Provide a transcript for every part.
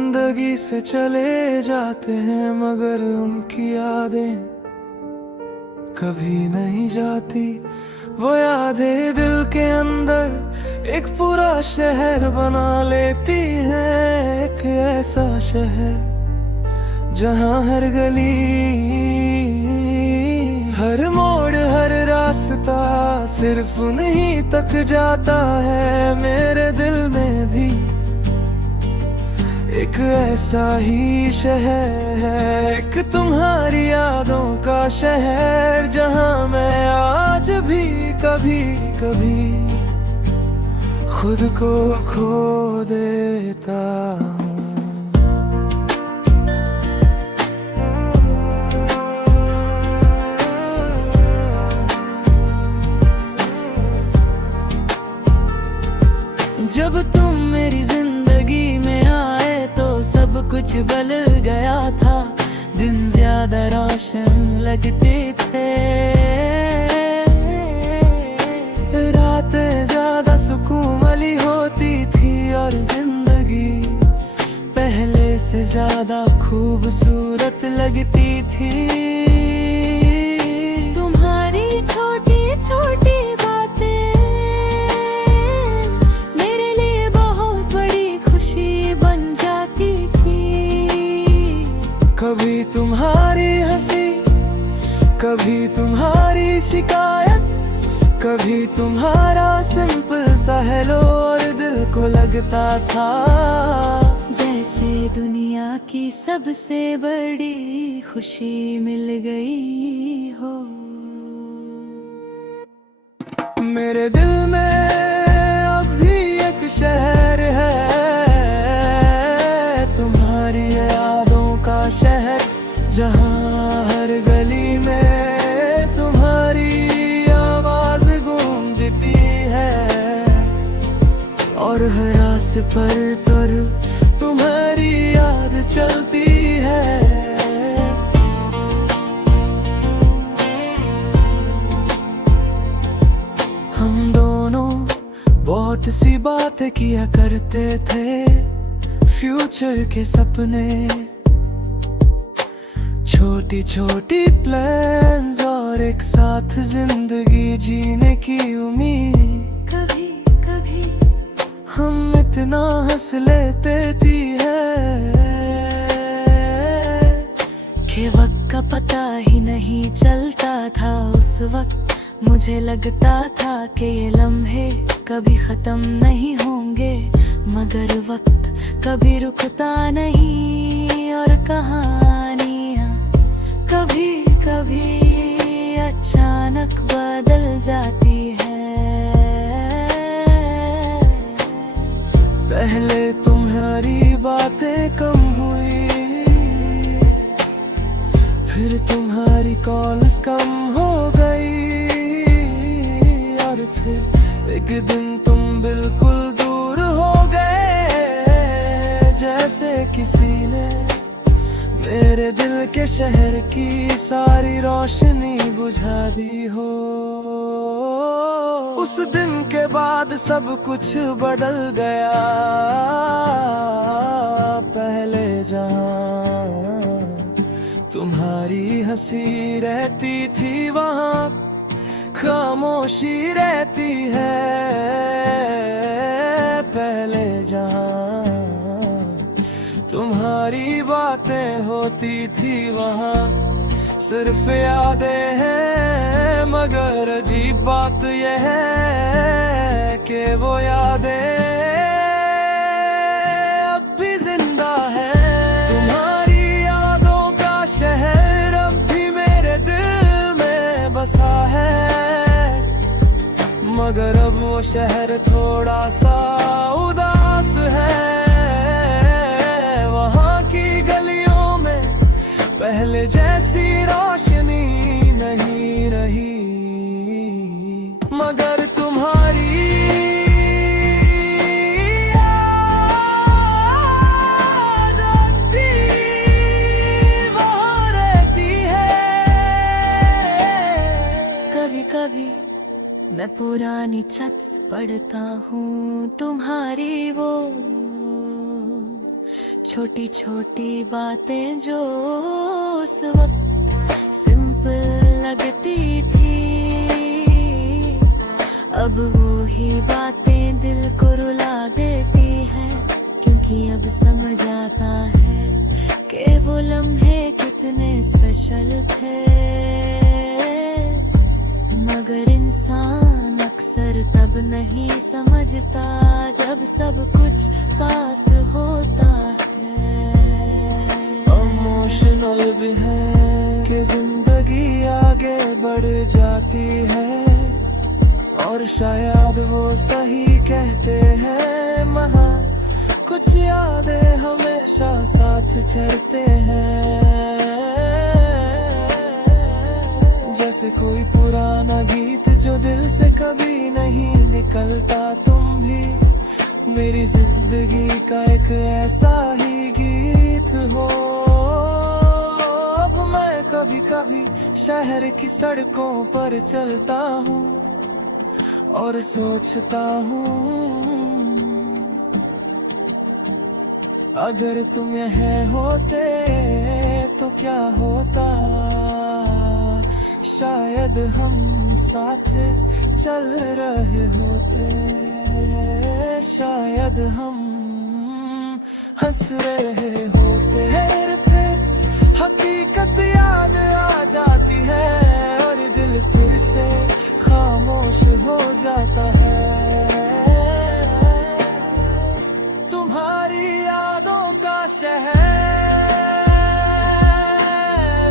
जिंदगी से चले जाते हैं मगर उनकी यादें कभी नहीं जाती। वो यादें दिल के अंदर एक पूरा शहर बना लेती हैं। एक ऐसा शहर जहाँ हर गली, हर मोड़, हर रास्ता सिर्फ उन्हीं तक जाता है। मेरे दिल में भी एक ऐसा ही शहर है, एक तुम्हारी यादों का शहर, जहाँ मैं आज भी कभी कभी खुद को खो देता हूँ। जब तुम मेरी जिंदगी में आए तो सब कुछ बदल गया था। दिन ज्यादा रोशन लगते थे, रातें ज्यादा सुकून वाली होती थी और जिंदगी पहले से ज्यादा खूबसूरत लगती थी। तुम्हारी छोटी छोटी कभी तुम्हारी हंसी, कभी तुम्हारी शिकायत, कभी तुम्हारा सिंपल सा हेलो, और दिल को लगता था जैसे दुनिया की सबसे बड़ी खुशी मिल गई हो। मेरे दिल में अब भी एक शहर है, तुम्हारी यादों का शहर, जहाँ हर गली में तुम्हारी आवाज गूंजती है और हर रास्ते पर तुम्हारी याद चलती है। हम दोनों बहुत सी बातें किया करते थे, फ्यूचर के सपने, छोटी छोटी प्लान्स और एक साथ जिंदगी जीने की उम्मीद। कभी कभी हम इतना हंस लेते थी कि वक्त का पता ही नहीं चलता था। उस वक्त मुझे लगता था कि ये लम्हे कभी खत्म नहीं होंगे, मगर वक्त कभी रुकता नहीं और कहानियाँ कभी कभी अचानक बदल जाती है। पहले तुम्हारी बातें कम हुई, फिर तुम्हारी कॉल्स कम हो गई, और फिर एक दिन तुम बिल्कुल दूर हो गए, जैसे किसी ने मेरे दिल के शहर की सारी रोशनी बुझा दी हो। उस दिन के बाद सब कुछ बदल गया। पहले जहाँ तुम्हारी हंसी रहती थी, वहाँ खामोशी रहती है। पहले जहाँ तुम्हारी बातें होती थी, वहाँ सिर्फ यादें हैं, मगर अजीब बात यह है कि वो यादें अब भी जिंदा है। तुम्हारी यादों का शहर अब भी मेरे दिल में बसा है, मगर अब वो शहर थोड़ा सा उदास है। पहले जैसी रोशनी नहीं रही, मगर तुम्हारी याद भी वहाँ रहती है। कभी कभी मैं पुरानी छत पढ़ता हूँ, तुम्हारी वो छोटी छोटी बातें जो उस वक्त सिंपल लगती थी, अब वो ही बातें दिल को रुला देती हैं। क्योंकि अब समझ आता है कि वो लम्हे कितने स्पेशल थे। मगर इंसान अक्सर तब नहीं समझता जब सब कुछ पास होता है। इमोशनल भी है कि जिंदगी आगे बढ़ जाती है, और शायद वो सही कहते हैं, महा कुछ यादें हमेशा साथ चलते हैं। जैसे कोई पुराना गीत जो दिल से कभी नहीं निकलता, तुम भी मेरी जिंदगी का एक ऐसा ही गीत हो। अब मैं कभी कभी शहर की सड़कों पर चलता हूँ और सोचता हूँ, अगर तुम यहाँ होते तो क्या होता। शायद हम साथ चल रहे होते, शायद हम हंस रहे होते। फिर हकीकत याद आ जाती है और दिल फिर से खामोश हो जाता है। तुम्हारी यादों का शहर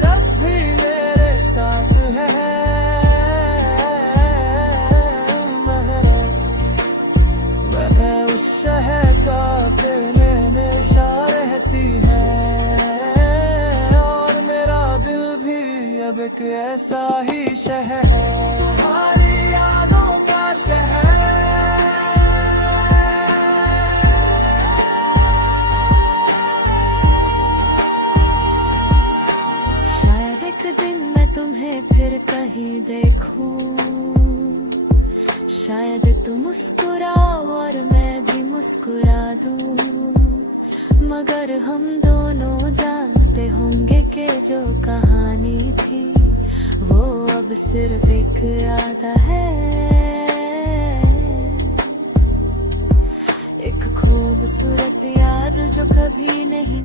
अब भी मेरे साथ है। मैं उस शहर का प्रेम हमेशा रहती है, और मेरा दिल भी अब एक ऐसा ही शहर है। तुम्हारी यादों का शहर। शायद एक दिन मैं तुम्हें फिर कहीं देखूं, शायद तुम मुस्कुराओ और मैं भी मुस्कुरा दूं। मगर हम दोनों जानते होंगे कि जो कहानी थी वो अब सिर्फ एक याद है। एक खूबसूरत याद जो कभी नहीं